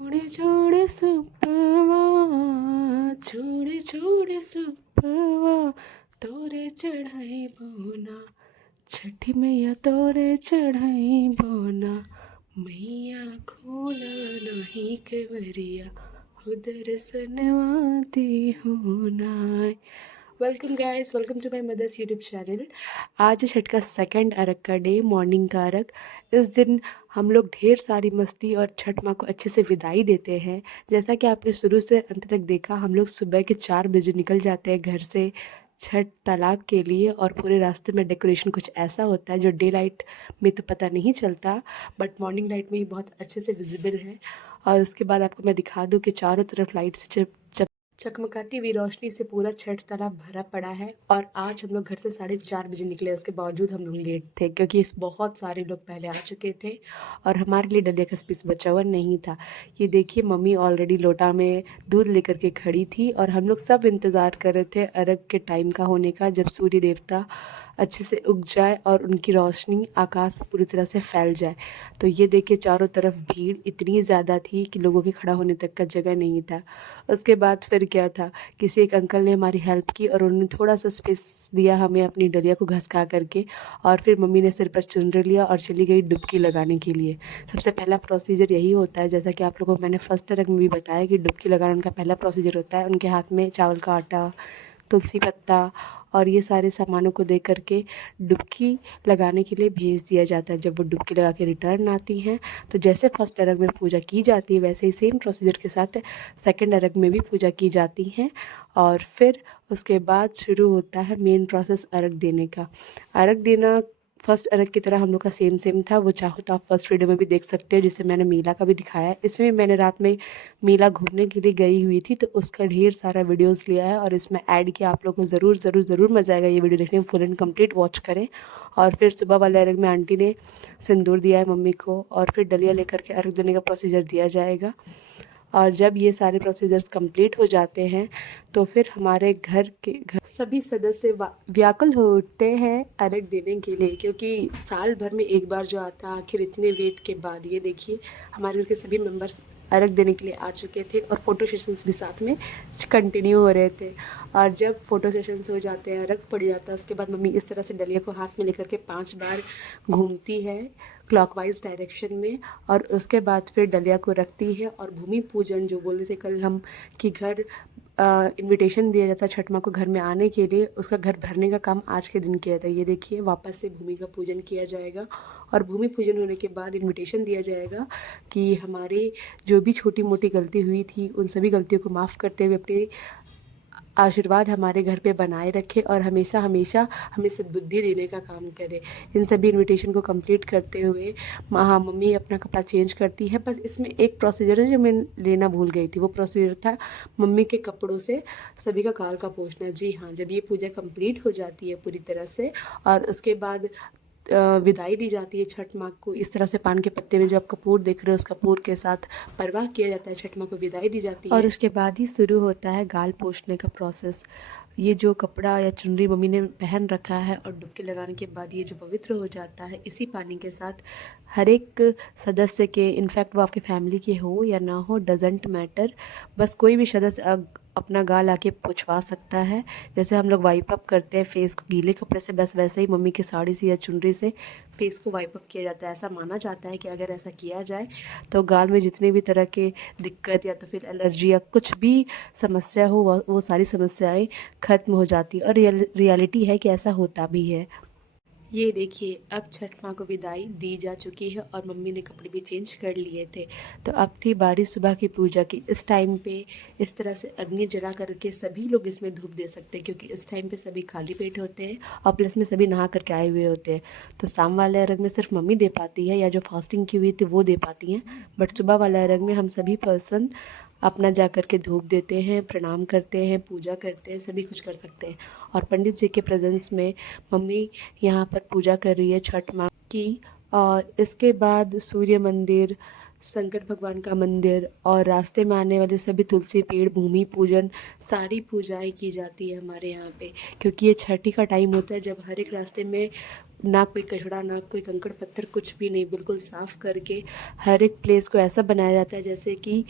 छोड़े छोड़े सुपवा छोड़े छोड़े सुपवा तोरे चढ़ाई बोना छठी मैया तोरे चढ़ाई बोना मैया खोला नहीं केवरिया हो दर्शनवा दी होना। Welcome guys, welcome to my mother's YouTube channel. आज है छठ का सेकंड अर्घ का डे, मॉर्निंग का अर्घ। इस दिन हम लोग ढेर सारी मस्ती और छठ माँ को अच्छे से विदाई देते हैं। जैसा कि आपने शुरू से अंत तक देखा, हम लोग सुबह के 4 बजे निकल जाते हैं घर से छठ तालाब के लिए, और पूरे रास्ते में डेकोरेशन कुछ ऐसा होता है जो डे लाइट में तो पता नहीं चलता, बट मॉर्निंग लाइट में ही बहुत अच्छे से विजिबल है। और उसके बाद आपको मैं दिखा दूँ कि चारों तरफ लाइट से चकमकाती हुई रोशनी से पूरा छठ तालाब भरा पड़ा है। और आज हम लोग घर से 4:30 बजे निकले, उसके बावजूद हम लोग लेट थे क्योंकि इस बहुत सारे लोग पहले आ चुके थे और हमारे लिए डलिया का स्पेस बचा हुआ नहीं था। ये देखिए, मम्मी ऑलरेडी लोटा में दूध लेकर के खड़ी थी और हम लोग सब इंतज़ार कर रहे थे अर्घ के टाइम का होने का, जब सूर्य देवता अच्छे से उग जाए और उनकी रोशनी आकाश में पूरी तरह से फैल जाए। तो ये देखिए, चारों तरफ भीड़ इतनी ज़्यादा थी कि लोगों के खड़ा होने तक का जगह नहीं था। उसके बाद फिर क्या था, किसी एक अंकल ने हमारी हेल्प की और उन्होंने थोड़ा सा स्पेस दिया हमें अपनी डलिया को घसका करके, और फिर मम्मी ने सिर पर चुनरी लिया और चली गई डुबकी लगाने के लिए। सबसे पहला प्रोसीजर यही होता है, जैसा कि आप लोगों को मैंने फर्स्ट अर्घ में भी बताया कि डुबकी लगाना उनका पहला प्रोसीजर होता है। उनके हाथ में चावल का आटा, तुलसी पत्ता और ये सारे सामानों को दे करके डुबकी लगाने के लिए भेज दिया जाता है। जब वो डुबकी लगा के रिटर्न आती हैं, तो जैसे फर्स्ट अर्घ में पूजा की जाती है वैसे ही सेम प्रोसीजर के साथ सेकंड अर्घ में भी पूजा की जाती है। और फिर उसके बाद शुरू होता है मेन प्रोसेस अर्घ देने का। अर्घ देना फर्स्ट अर्घ की तरह हम लोग का सेम सेम था। वो चाहो तो आप फर्स्ट वीडियो में भी देख सकते हो, जिसे मैंने मेला का भी दिखाया है। इसमें भी मैंने रात में मेला घूमने के लिए गई हुई थी, तो उसका ढेर सारा वीडियोस लिया है और इसमें ऐड किया। आप लोगों को ज़रूर ज़रूर ज़रूर मज़ा आएगा ये वीडियो देखने में, फुल एंड कंप्लीट वॉच करें। और फिर सुबह वाले अर्घ में आंटी ने सिंदूर दिया है मम्मी को, और फिर डलिया लेकर के अर्घ देने का प्रोसीजर दिया जाएगा। और जब ये सारे प्रोसीजर्स कंप्लीट हो जाते हैं, तो फिर हमारे घर सभी सदस्य व्याकुल हो उठते हैं अर्घ देने के लिए, क्योंकि साल भर में एक बार जो आता है, आखिर इतने वेट के बाद ये देखिए हमारे घर के सभी मेंबर्स अर्घ देने के लिए आ चुके थे और फ़ोटो सेशंस भी साथ में कंटिन्यू हो रहे थे। और जब फ़ोटो सेशंस हो जाते हैं, अर्घ पड़ जाता है, उसके बाद मम्मी इस तरह से डलिया को हाथ में लेकर के 5 बार घूमती है क्लॉकवाइज डायरेक्शन में, और उसके बाद फिर डलिया को रखती है। और भूमि पूजन जो बोले थे कल हम कि घर इनविटेशन दिया जाता है छठ माँ को घर में आने के लिए, उसका घर भरने का काम आज के दिन किया जाता है। ये देखिए, वापस से भूमि का पूजन किया जाएगा और भूमि पूजन होने के बाद इनविटेशन दिया जाएगा कि हमारी जो भी छोटी मोटी गलती हुई थी उन सभी गलतियों को माफ़ करते हुए अपनी आशीर्वाद हमारे घर पे बनाए रखे और हमेशा हमेशा हमें सद्बुद्धि देने का काम करे। इन सभी इनविटेशन को कंप्लीट करते हुए हाँ, मम्मी अपना कपड़ा चेंज करती है। बस इसमें एक प्रोसीजर है जो मैं लेना भूल गई थी, वो प्रोसीजर था मम्मी के कपड़ों से सभी का काल का पोंछना। जी हाँ, जब ये पूजा कंप्लीट हो जाती है पूरी तरह से और उसके बाद विदाई दी जाती है छठ माँ को, इस तरह से पान के पत्ते में जो आप कपूर देख रहे हो उस कपूर के साथ परवाह किया जाता है, छठ माँ को विदाई दी जाती है। और उसके बाद ही शुरू होता है गाल पोंछने का प्रोसेस। ये जो कपड़ा या चुनरी मम्मी ने पहन रखा है और डुबकी लगाने के बाद ये जो पवित्र हो जाता है, इसी पानी के साथ हर एक सदस्य के, इनफैक्ट वो आपके फैमिली के हो या ना हो, डजेंट मैटर, बस कोई भी सदस्य अपना गाल आके पोंछवा सकता है। जैसे हम लोग वाइप अप करते हैं फेस को गीले कपड़े से, बस वैसे ही मम्मी की साड़ी से या चुनरी से फेस को वाइप अप किया जाता है। ऐसा माना जाता है कि अगर ऐसा किया जाए तो गाल में जितने भी तरह के दिक्कत या तो फिर एलर्जी या कुछ भी समस्या हो वो सारी समस्याएं ख़त्म हो जाती है। और रियलिटी है कि ऐसा होता भी है। ये देखिए, अब छठ माँ को विदाई दी जा चुकी है और मम्मी ने कपड़े भी चेंज कर लिए थे। तो अब थी बारी सुबह की पूजा की। इस टाइम पे इस तरह से अग्नि जला करके सभी लोग इसमें धूप दे सकते हैं, क्योंकि इस टाइम पे सभी खाली पेट होते हैं और प्लस में सभी नहा करके आए हुए होते हैं। तो शाम वाले अर्घ में सिर्फ मम्मी दे पाती है, या जो फास्टिंग की हुई थी वो दे पाती हैं, बट सुबह वाले अर्घ में हम सभी पर्सन अपना जा कर के धूप देते हैं, प्रणाम करते हैं, पूजा करते हैं, सभी कुछ कर सकते हैं। और पंडित जी के प्रेजेंस में मम्मी यहाँ पर पूजा कर रही है छठ माँ की। और इसके बाद सूर्य मंदिर, शंकर भगवान का मंदिर और रास्ते में आने वाले सभी तुलसी पेड़, भूमि पूजन, सारी पूजाएं की जाती है हमारे यहाँ पे। क्योंकि ये छठी का टाइम होता है जब हर एक रास्ते में ना कोई कचड़ा, ना कोई कंकड़ पत्थर, कुछ भी नहीं, बिल्कुल साफ करके हर एक प्लेस को ऐसा बनाया जाता है जैसे कि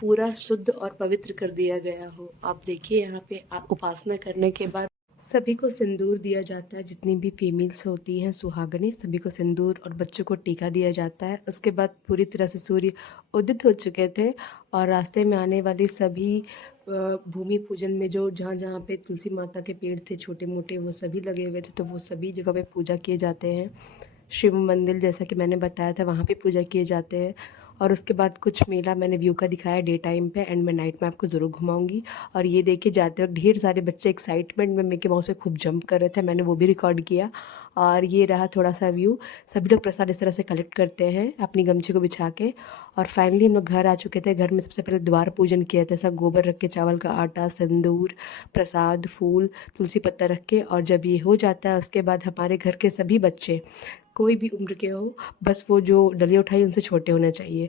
पूरा शुद्ध और पवित्र कर दिया गया हो। आप देखिए यहाँ पे उपासना करने के बाद सभी को सिंदूर दिया जाता है। जितनी भी फीमेल्स होती हैं सुहागनें, सभी को सिंदूर और बच्चों को टीका दिया जाता है। उसके बाद पूरी तरह से सूर्य उदित हो चुके थे और रास्ते में आने वाली सभी भूमि पूजन में जो जहाँ जहाँ पे तुलसी माता के पेड़ थे छोटे मोटे, वो सभी लगे हुए थे, तो वो सभी जगह पे पूजा किए जाते हैं। शिव मंदिर जैसा कि मैंने बताया था वहाँ पे पूजा किए जाते हैं। और उसके बाद कुछ मेला मैंने व्यू का दिखाया डे टाइम पे, एंड मैं नाइट में आपको ज़रूर घुमाऊंगी। और ये देखिए जाते वक्त ढेर सारे बच्चे एक्साइटमेंट में मिकी माउस पे खूब जंप कर रहे थे, मैंने वो भी रिकॉर्ड किया। और ये रहा थोड़ा सा व्यू। सभी लोग प्रसाद इस तरह से कलेक्ट करते हैं अपनी गमछी को बिछा के। और फाइनली हम लोग घर आ चुके थे। घर में सबसे पहले द्वार पूजन किया था, सब गोबर रख के, चावल का आटा, सिंदूर, प्रसाद, फूल, तुलसी पत्ता रख के। और जब ये हो जाता है उसके बाद हमारे घर के सभी बच्चे, कोई भी उम्र के हो, बस वो जो डलिया उठाई उनसे छोटे होने चाहिए,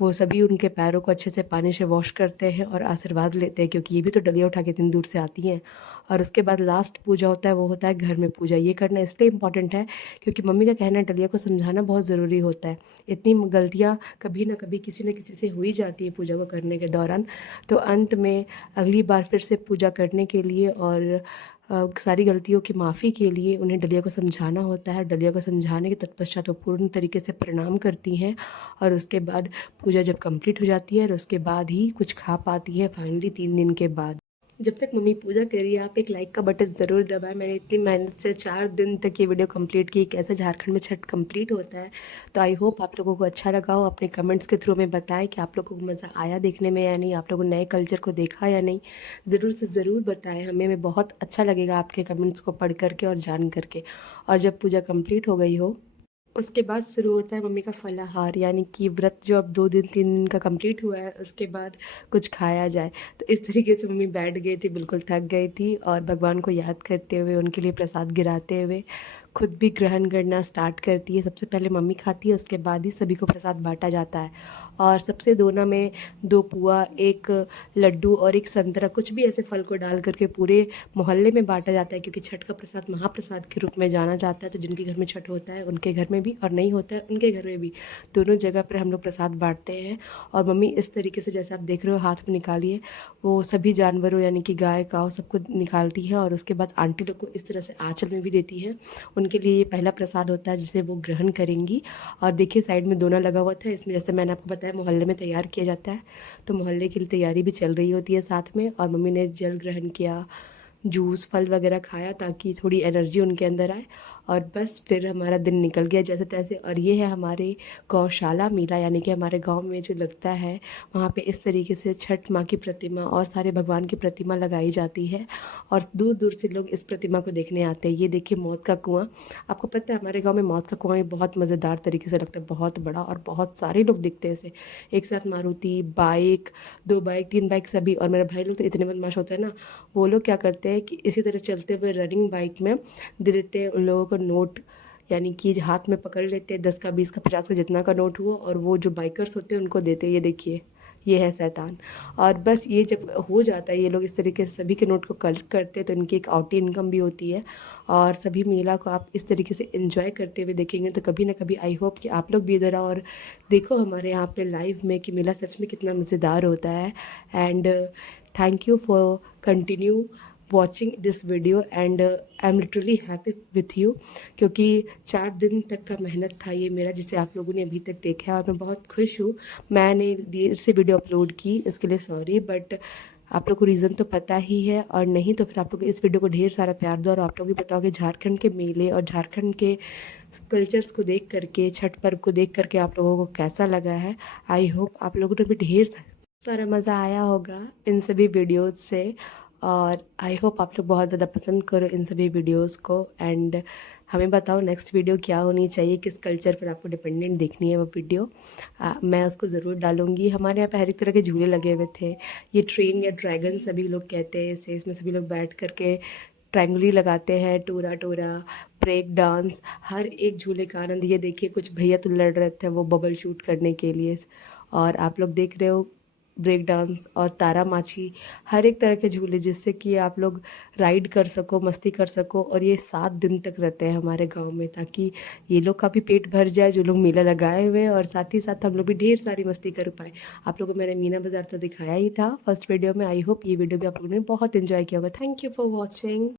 वो सभी उनके पैरों को अच्छे से पानी से वॉश करते हैं और आशीर्वाद लेते हैं, क्योंकि ये भी तो डलिया उठा के इतनी दूर से आती हैं। और उसके बाद लास्ट पूजा होता है, वो होता है घर में पूजा। ये करना इसलिए इम्पॉर्टेंट है क्योंकि मम्मी का कहना है डलिया को समझाना बहुत ज़रूरी होता है। इतनी गलतियाँ कभी ना कभी किसी न किसी से हो ही जाती है पूजा को करने के दौरान। तो अंत में अगली बार फिर से पूजा करने के लिए और सारी गलतियों की माफ़ी के लिए उन्हें डलिया को समझाना होता है। डलिया को समझाने के तत्पश्चात वो पूर्ण तरीके से प्रणाम करती हैं। और उसके बाद पूजा जब कंप्लीट हो जाती है और उसके बाद ही कुछ खा पाती है फाइनली 3 दिन के बाद। जब तक मम्मी पूजा करिए आप एक लाइक का बटन ज़रूर दबाएं। मैंने इतनी मेहनत से 4 दिन तक ये वीडियो कंप्लीट की, कैसे झारखंड में छठ कंप्लीट होता है। तो आई होप आप लोगों को अच्छा लगा हो। अपने कमेंट्स के थ्रू में बताएं कि आप लोगों को मज़ा आया देखने में या नहीं, आप लोगों ने नए कल्चर को देखा या नहीं। ज़रूर से ज़रूर बताएं हमें बहुत अच्छा लगेगा आपके कमेंट्स को पढ़ करके और जान करके। और जब पूजा कंप्लीट हो गई हो उसके बाद शुरू होता है मम्मी का फलाहार, यानी कि व्रत जो अब 2 दिन 3 दिन का कंप्लीट हुआ है उसके बाद कुछ खाया जाए। तो इस तरीके से मम्मी बैठ गई थी, बिल्कुल थक गई थी, और भगवान को याद करते हुए उनके लिए प्रसाद गिराते हुए खुद भी ग्रहण करना स्टार्ट करती है। सबसे पहले मम्मी खाती है, उसके बाद ही सभी को प्रसाद बांटा जाता है। और सबसे दोना में 2 पुआ, 1 लड्डू और 1 संतरा, कुछ भी ऐसे फल को डाल करके पूरे मोहल्ले में बांटा जाता है, क्योंकि छठ का प्रसाद महाप्रसाद के रूप में जाना जाता है। तो जिनके घर में छठ होता है उनके घर में भी, और नहीं होता है उनके घर में भी, दोनों जगह पर हम लोग प्रसाद बांटते हैं। और मम्मी इस तरीके से जैसे आप देख रहे हो हाथ में निकालिए, वो सभी जानवरों यानी कि गाय काऊ सबको निकालती है और उसके बाद आंटी लोग को इस तरह से आंचल में भी देती है। उनके लिए ये पहला प्रसाद होता है जिसे वो ग्रहण करेंगी। और देखिए साइड में दोना लगा हुआ था, इसमें जैसे मैंने आपको बताया मोहल्ले में तैयार किया जाता है, तो मोहल्ले की तैयारी भी चल रही होती है साथ में। और मम्मी ने जल ग्रहण किया, जूस फल वगैरह खाया ताकि थोड़ी एनर्जी उनके अंदर आए। और बस फिर हमारा दिन निकल गया जैसे तैसे। और ये है हमारे गौशाला मेला, यानी कि हमारे गांव में जो लगता है वहाँ पे इस तरीके से छठ माँ की प्रतिमा और सारे भगवान की प्रतिमा लगाई जाती है। और दूर दूर से लोग इस प्रतिमा को देखने आते हैं। ये देखिए मौत का कुआँ, आपको पता है हमारे गाँव में मौत का कुआँ भी बहुत मज़ेदार तरीके से लगता है, बहुत बड़ा, और बहुत सारे लोग दिखते हैं इसे एक साथ। मारुति बाइक, 2 बाइक 3 बाइक सभी। और मेरे भाई लोग तो इतने बदमाश होते हैं ना, वो लोग क्या करते हैं कि इसी तरह चलते हुए रनिंग बाइक में दे देते हैं उन लोगों को नोट, यानी कि हाथ में पकड़ लेते हैं 10 का 20 का 50 का जितना का नोट हुआ, और वो जो बाइकर्स होते हैं उनको देते हैं। ये देखिए ये है शैतान। और बस ये जब हो जाता है, ये लोग इस तरीके से सभी के नोट को कलेक्ट करते हैं, तो इनकी एक आउटी इनकम भी होती है। और सभी मेला को आप इस तरीके से एंजॉय करते हुए देखेंगे तो कभी ना कभी आई होप कि आप लोग भी इधर आओ और देखो हमारे यहाँ पे लाइव में कि मेला सच में कितना मज़ेदार होता है। And thank you for continue watching this video, and I am literally happy with you, क्योंकि 4 दिन तक का मेहनत था ये मेरा, जिसे आप लोगों ने अभी तक देखा है। और मैं बहुत खुश हूँ। मैंने देर से वीडियो अपलोड की, इसके लिए सॉरी, बट आप लोग को रीज़न तो पता ही है। और नहीं तो फिर आप लोग इस वीडियो को ढेर सारा प्यार दो। और आप लोग भी बताओ कि झारखंड के मेले और झारखंड के कल्चर्स को देख करके, छठ पर्व को देख करके आप लोगों को कैसा लगा है। आई होप आप लोगों ने भी ढेर सारा मज़ा आया होगा इन सभी वीडियोज़ से। और आई होप आप लोग बहुत ज़्यादा पसंद करो इन सभी वीडियोज़ को। एंड हमें बताओ नेक्स्ट वीडियो क्या होनी चाहिए, किस कल्चर पर आपको डिपेंडेंट देखनी है वो वीडियो। मैं उसको ज़रूर डालूँगी। हमारे यहाँ पे हर एक तरह के झूले लगे हुए थे। ये ट्रेन या ड्रैगन सभी लोग कहते हैं इसे, इसमें सभी लोग बैठ करके ट्रायंगुली लगाते हैं, टोरा टोरा, ब्रेक डांस, हर एक झूले का आनंद। ये देखिए कुछ भैया तो लड़ रहे थे वो बबल शूट करने के लिए, और आप लोग देख रहे हो ब्रेक डांस और तारा माची, हर एक तरह के झूले जिससे कि आप लोग राइड कर सको, मस्ती कर सको। और ये 7 दिन तक रहते हैं हमारे गांव में, ताकि ये लोग का भी पेट भर जाए जो लोग मेला लगाए हुए हैं, और साथ ही साथ हम लोग भी ढेर सारी मस्ती कर पाए। आप लोगों को मैंने मीना बाज़ार तो दिखाया ही था फर्स्ट वीडियो में। आई होप ये वीडियो भी आप लोगों ने बहुत इन्जॉय किया होगा। Thank you for watching.